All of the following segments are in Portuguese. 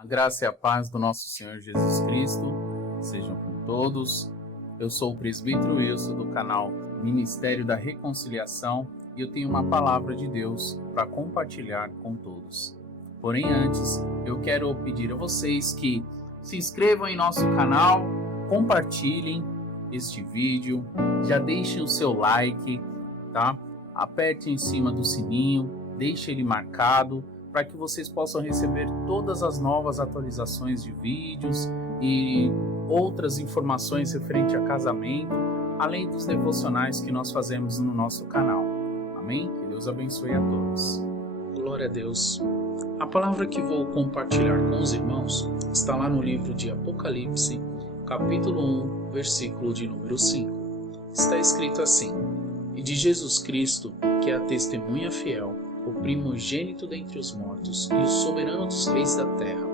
A graça e a paz do nosso Senhor Jesus Cristo sejam com todos. Eu sou o presbítero Wilson do canal Ministério da Reconciliação e eu tenho uma palavra de Deus para compartilhar com todos. Porém, antes, eu quero pedir a vocês que se inscrevam em nosso canal, compartilhem este vídeo, já deixem o seu like, tá? Aperte em cima do sininho, deixe ele marcado, para que vocês possam receber todas as novas atualizações de vídeos e outras informações referente a casamento, além dos devocionais que nós fazemos no nosso canal. Amém? Que Deus abençoe a todos. Glória a Deus. A palavra que vou compartilhar com os irmãos está lá no livro de Apocalipse, capítulo 1, versículo de número 5. Está escrito assim: E de Jesus Cristo, que é a testemunha fiel, o primogênito dentre os mortos e o soberano dos reis da terra,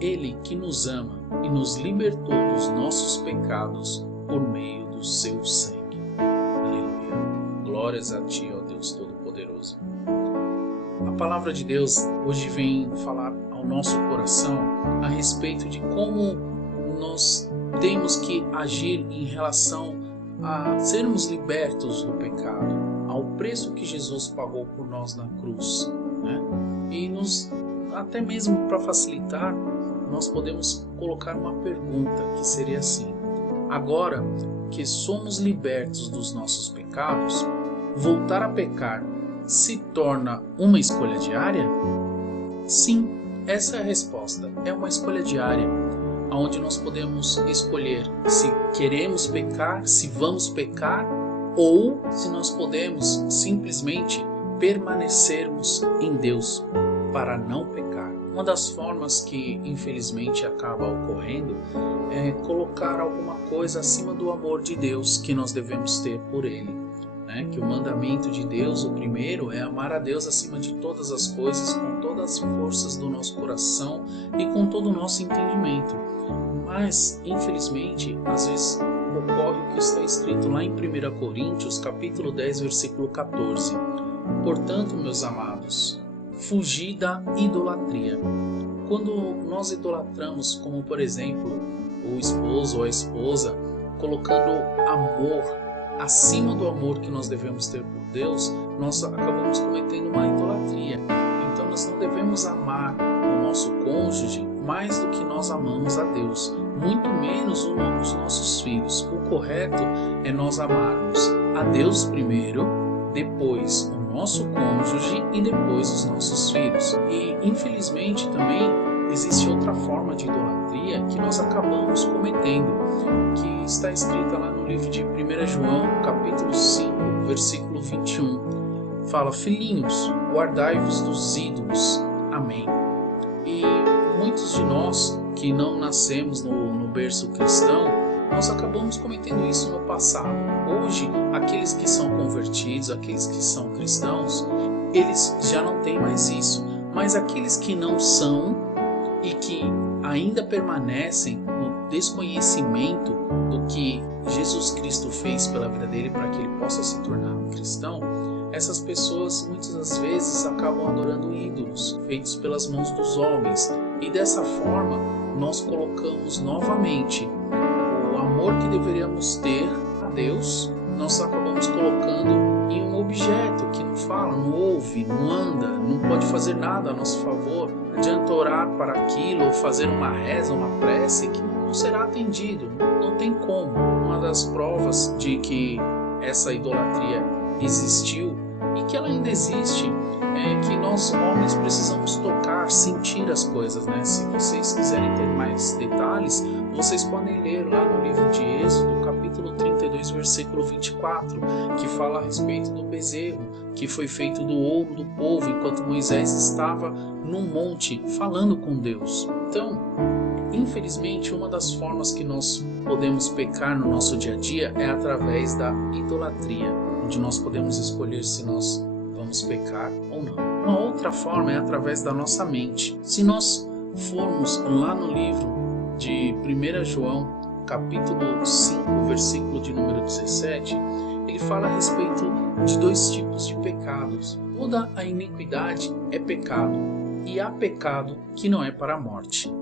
Ele que nos ama e nos libertou dos nossos pecados por meio do seu sangue. Aleluia. Glórias a Ti, ó Deus Todo-Poderoso. A palavra de Deus hoje vem falar ao nosso coração a respeito de como nós temos que agir em relação a sermos libertos do pecado, ao preço que Jesus pagou por nós na cruz, né? E até mesmo para facilitar, nós podemos colocar uma pergunta que seria assim: agora que somos libertos dos nossos pecados, voltar a pecar se torna uma escolha diária? Sim, essa é a resposta. É uma escolha diária, onde nós podemos escolher se queremos pecar, se vamos pecar, ou se nós podemos simplesmente permanecermos em Deus para não pecar. Uma das formas que infelizmente acaba ocorrendo é colocar alguma coisa acima do amor de Deus que nós devemos ter por Ele, né? Que o mandamento de Deus, o primeiro, é amar a Deus acima de todas as coisas, com todas as forças do nosso coração e com todo o nosso entendimento. Mas, infelizmente, às vezes ocorre o que está escrito lá em 1 Coríntios, capítulo 10, versículo 14. Portanto, meus amados, fugi da idolatria. Quando nós idolatramos, como por exemplo, o esposo ou a esposa, colocando amor acima do amor que nós devemos ter por Deus, nós acabamos cometendo uma idolatria. Então nós não devemos amar o nosso cônjuge mais do que nós amamos a Deus, muito menos os nossos filhos. O correto é nós amarmos a Deus primeiro, depois o nosso cônjuge e depois os nossos filhos. E infelizmente também existe outra forma de idolatria que nós acabamos cometendo, que está escrita lá no livro de 1 João, capítulo 5, versículo 21. Fala: filhinhos, guardai-vos dos ídolos. Amém. E muitos de nós que não nascemos no berço cristão, nós acabamos cometendo isso no passado. Hoje, aqueles que são convertidos, aqueles que são cristãos, eles já não têm mais isso. Mas aqueles que não são e que ainda permanecem no desconhecimento do que Jesus Cristo fez pela vida dele para que ele possa se tornar um cristão, essas pessoas muitas das vezes acabam adorando ídolos feitos pelas mãos dos homens, e dessa forma nós colocamos novamente o amor que deveríamos ter a Deus, nós acabamos colocando em um objeto que não fala, não ouve, não anda, não pode fazer nada a nosso favor. Não adianta orar para aquilo ou fazer uma reza, uma prece que não será atendido, não tem como. Uma das provas de que essa idolatria existiu e que ela ainda existe é que nós homens precisamos tocar, sentir as coisas, né? Se vocês quiserem ter mais detalhes, vocês podem ler lá no livro de Êxodo, capítulo 32, versículo 24, que fala a respeito do bezerro, que foi feito do ouro do povo, enquanto Moisés estava no monte falando com Deus. Então, infelizmente, uma das formas que nós podemos pecar no nosso dia a dia é através da idolatria, onde nós podemos escolher se nós vamos pecar ou não. Uma outra forma é através da nossa mente. Se nós formos lá no livro de 1 João, capítulo 5, versículo de número 17, ele fala a respeito de dois tipos de pecados. Toda a iniquidade é pecado, e há pecado que não é para a morte.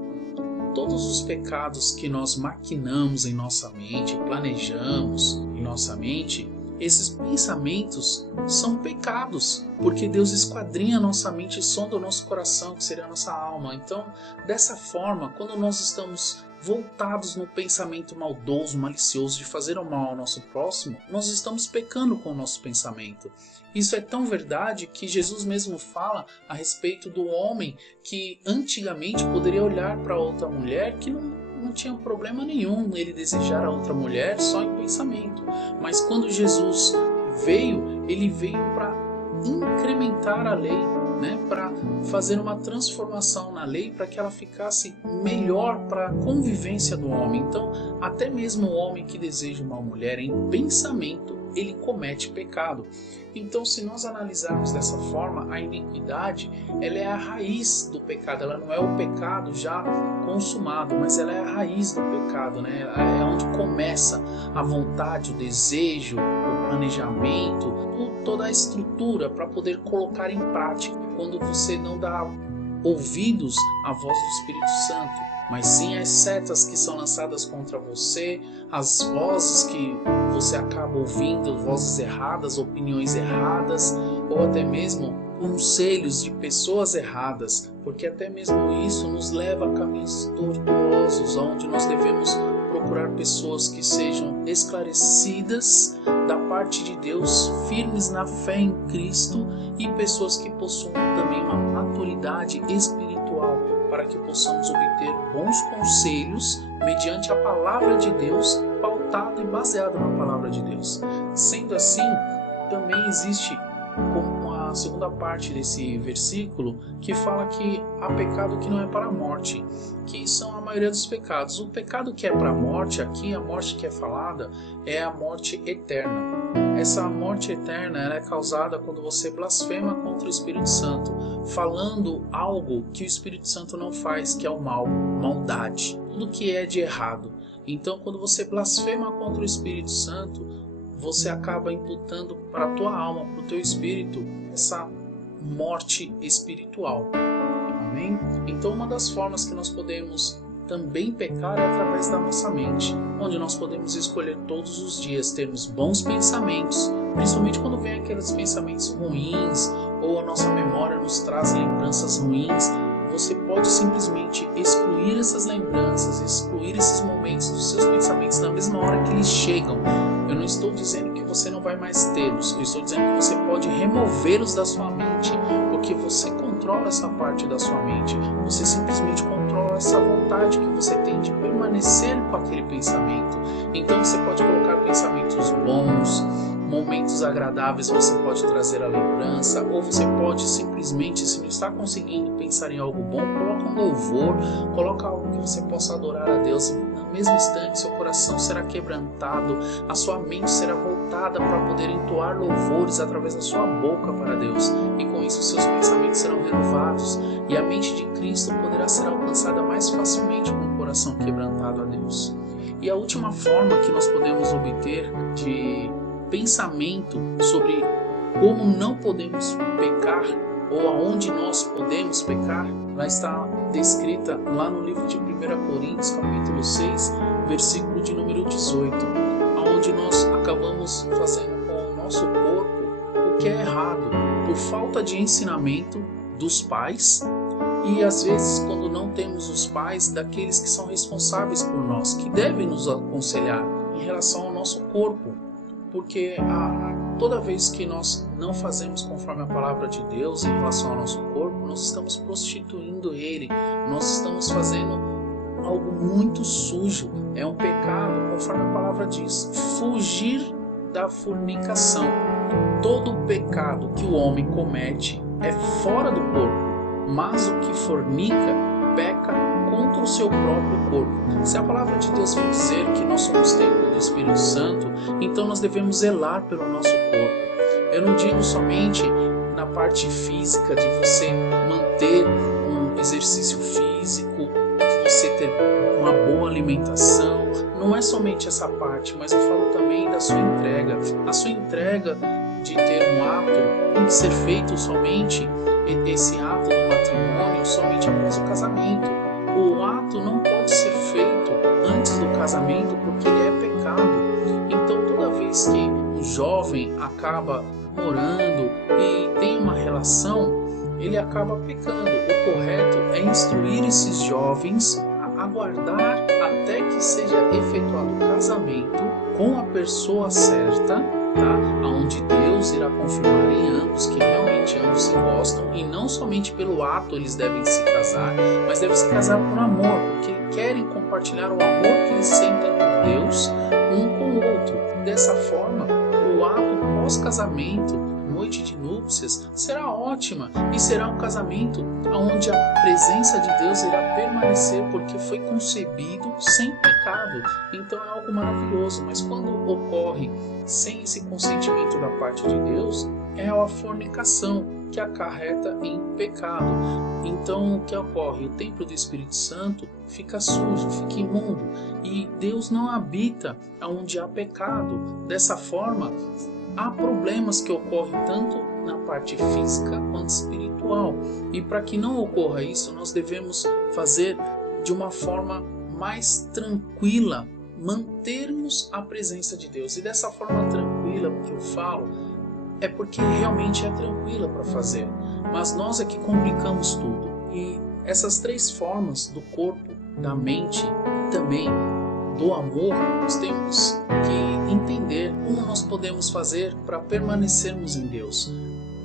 Todos os pecados que nós maquinamos em nossa mente, planejamos em nossa mente, esses pensamentos são pecados, porque Deus esquadrinha a nossa mente e sonda o nosso coração, que seria a nossa alma. Então, dessa forma, quando nós estamos voltados no pensamento maldoso, malicioso de fazer o mal ao nosso próximo, nós estamos pecando com o nosso pensamento. Isso é tão verdade que Jesus mesmo fala a respeito do homem que antigamente poderia olhar para outra mulher que não tinha problema nenhum ele desejar a outra mulher só em pensamento. Mas quando Jesus veio, ele veio para incrementar a lei, para fazer uma transformação na lei para que ela ficasse melhor para a convivência do homem. Então, até mesmo o homem que deseja uma mulher em pensamento, ele comete pecado. Então, se nós analisarmos dessa forma, a iniquidade, ela é a raiz do pecado. Ela não é o pecado já consumado, mas ela é a raiz do pecado, É onde começa a vontade, o desejo, o planejamento, toda a estrutura para poder colocar em prática. Quando você não dá ouvidos à voz do Espírito Santo, mas sim as setas que são lançadas contra você, as vozes que você acaba ouvindo, vozes erradas, opiniões erradas, ou até mesmo conselhos de pessoas erradas, porque até mesmo isso nos leva a caminhos tortuosos, onde nós devemos procurar pessoas que sejam esclarecidas da parte de Deus, firmes na fé em Cristo, e pessoas que possuam também uma maturidade espiritual, para que possamos obter bons conselhos mediante a palavra de Deus, pautado e baseado na palavra de Deus. Sendo assim, também existe como a segunda parte desse versículo que fala que há pecado que não é para a morte, que são a maioria dos pecados. O pecado que é para a morte, aqui a morte que é falada, é a morte eterna. Essa morte eterna ela é causada quando você blasfema contra o Espírito Santo, falando algo que o Espírito Santo não faz, que é o mal, maldade, tudo que é de errado. Então, quando você blasfema contra o Espírito Santo, você acaba imputando para a tua alma, para o teu espírito, essa morte espiritual. Amém? Então, uma das formas que nós podemos também pecar é através da nossa mente, onde nós podemos escolher todos os dias termos bons pensamentos, principalmente quando vem aqueles pensamentos ruins ou a nossa memória nos traz lembranças ruins. Você pode simplesmente excluir essas lembranças, excluir esses momentos dos seus pensamentos na mesma hora que eles chegam. Eu não estou dizendo que você não vai mais tê-los, eu estou dizendo que você pode removê-los da sua mente, porque você controla essa parte da sua mente, você simplesmente controla essa vontade que você tem de permanecer com aquele pensamento. Então você pode colocar pensamentos bons, momentos agradáveis, você pode trazer a lembrança, ou você pode simplesmente, se não está conseguindo pensar em algo bom, coloca um louvor, coloca algo que você possa adorar a Deus. No mesmo instante seu coração será quebrantado, a sua mente será voltada para poder entoar louvores através da sua boca para Deus, e com isso seus pensamentos serão renovados e a mente de Cristo poderá ser alcançada mais facilmente com o coração quebrantado a Deus. E a última forma que nós podemos obter de pensamento sobre como não podemos pecar ou aonde nós podemos pecar, ela está descrita lá no livro de 1 Coríntios, capítulo 6, versículo de número 18, onde nós acabamos fazendo com o nosso corpo o que é errado, por falta de ensinamento dos pais e às vezes quando não temos os pais, daqueles que são responsáveis por nós, que devem nos aconselhar em relação ao nosso corpo. Porque toda vez que nós não fazemos conforme a palavra de Deus em relação ao nosso corpo, nós estamos prostituindo ele, nós estamos fazendo algo muito sujo, é um pecado, conforme a palavra diz, fugir da fornicação. Todo pecado que o homem comete é fora do corpo, mas o que fornica peca contra o seu próprio corpo. Se a palavra de Deus vem dizer que nós somos templo do Espírito Santo, então nós devemos zelar pelo nosso corpo. Eu não digo somente na parte física de você manter um exercício físico, de você ter uma boa alimentação, não é somente essa parte, mas eu falo também da sua entrega. A sua entrega de ter um ato tem que ser feito somente esse ato do matrimônio somente após o casamento. O ato não pode ser feito antes do casamento porque ele é pecado. Então toda vez que um jovem acaba namorando e tem uma relação, ele acaba pecando. O correto é instruir esses jovens a aguardar até que seja efetuado o casamento com a pessoa certa, tá? Onde Deus irá confirmar em ambos que realmente ambos se gostam, e não somente pelo ato eles devem se casar, mas devem se casar por amor, porque querem compartilhar o amor que eles sentem por Deus um com o outro. Dessa forma, o ato pós-casamento, noite de núpcias, será ótima e será um casamento onde a presença de Deus irá permanecer porque foi concebido sem pecado. Então é algo maravilhoso, mas quando ocorre sem esse consentimento da parte de Deus, é a fornicação que acarreta em pecado. Então o que ocorre? O templo do Espírito Santo fica sujo, fica imundo, e Deus não habita onde há pecado. Dessa forma, há problemas que ocorrem tanto na parte física quanto espiritual. E para que não ocorra isso, nós devemos fazer de uma forma mais tranquila, mantermos a presença de Deus. E dessa forma tranquila que eu falo, é porque realmente é tranquila para fazer. Mas nós é que complicamos tudo. E essas três formas do corpo, da mente e também do amor, nós temos que entender como nós podemos fazer para permanecermos em Deus.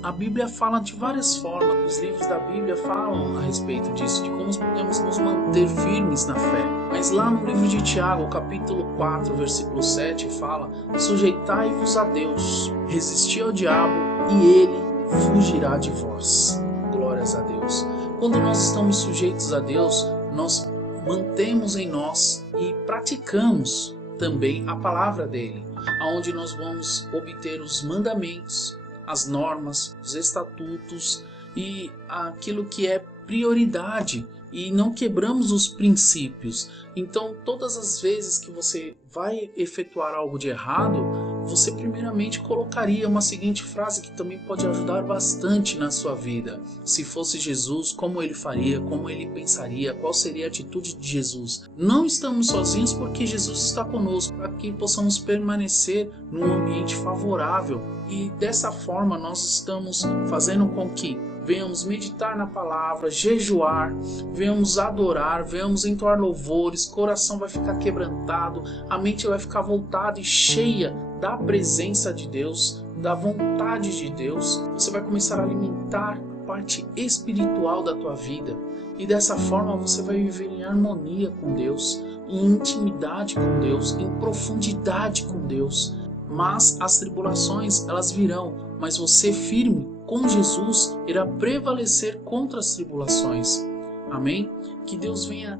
A Bíblia fala de várias formas, os livros da Bíblia falam a respeito disso, de como podemos nos manter firmes na fé. Mas lá no livro de Tiago, capítulo 4, versículo 7, fala: sujeitai-vos a Deus, resisti ao diabo e ele fugirá de vós. Glórias a Deus. Quando nós estamos sujeitos a Deus, nós mantemos em nós e praticamos também a palavra dele, aonde nós vamos obter os mandamentos, as normas, os estatutos e aquilo que é prioridade, e não quebramos os princípios. Então, todas as vezes que você vai efetuar algo de errado, você primeiramente colocaria uma seguinte frase que também pode ajudar bastante na sua vida. Se fosse Jesus, como ele faria, como ele pensaria, qual seria a atitude de Jesus? Não estamos sozinhos porque Jesus está conosco, para que possamos permanecer num ambiente favorável. E dessa forma nós estamos fazendo com que venhamos meditar na palavra, jejuar, venhamos adorar, venhamos entoar louvores, coração vai ficar quebrantado, a mente vai ficar voltada e cheia da presença de Deus, da vontade de Deus. Você vai começar a alimentar a parte espiritual da tua vida, e dessa forma você vai viver em harmonia com Deus, em intimidade com Deus, em profundidade com Deus. Mas as tribulações, elas virão, mas você firme com Jesus irá prevalecer contra as tribulações. Amém? Que Deus venha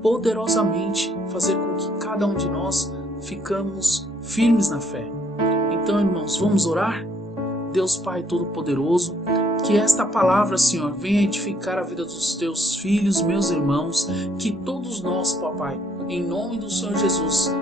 poderosamente fazer com que cada um de nós ficamos firmes na fé. Então, irmãos, vamos orar? Deus Pai Todo-Poderoso, que esta palavra, Senhor, venha edificar a vida dos teus filhos, meus irmãos, que todos nós, papai, em nome do Senhor Jesus,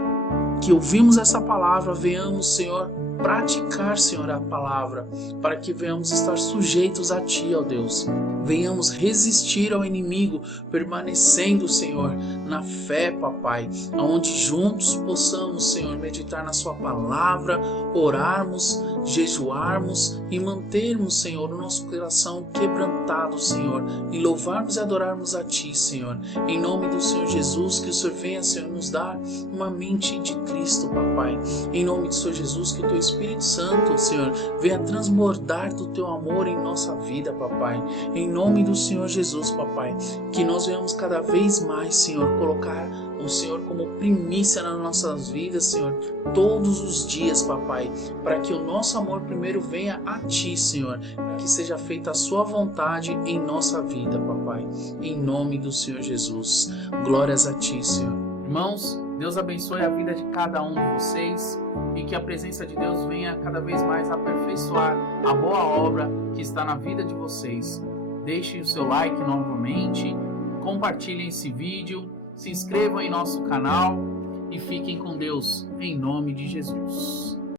que ouvimos essa palavra, venhamos, Senhor, praticar, Senhor, a palavra, para que venhamos estar sujeitos a Ti, ó Deus. Venhamos resistir ao inimigo, permanecendo, Senhor, na fé, papai, aonde juntos possamos, Senhor, meditar na Sua palavra, orarmos, jejuarmos e mantermos, Senhor, o nosso coração quebrantado, Senhor, e louvarmos e adorarmos a Ti, Senhor. Em nome do Senhor Jesus, que o Senhor venha, Senhor, nos dar uma mente de Cristo, papai. Em nome do Senhor Jesus, que o Teu Espírito Santo, Senhor, venha transbordar do Teu amor em nossa vida, papai. Em nome do Senhor Jesus, papai, que nós venhamos cada vez mais, Senhor, colocar o Senhor como primícia nas nossas vidas, Senhor, todos os dias, papai, para que o nosso amor primeiro venha a Ti, Senhor, para que seja feita a Sua vontade em nossa vida, papai, em nome do Senhor Jesus. Glórias a Ti, Senhor. Irmãos, Deus abençoe a vida de cada um de vocês e que a presença de Deus venha cada vez mais aperfeiçoar a boa obra que está na vida de vocês. Deixem o seu like novamente, compartilhem esse vídeo, se inscrevam em nosso canal e fiquem com Deus, em nome de Jesus.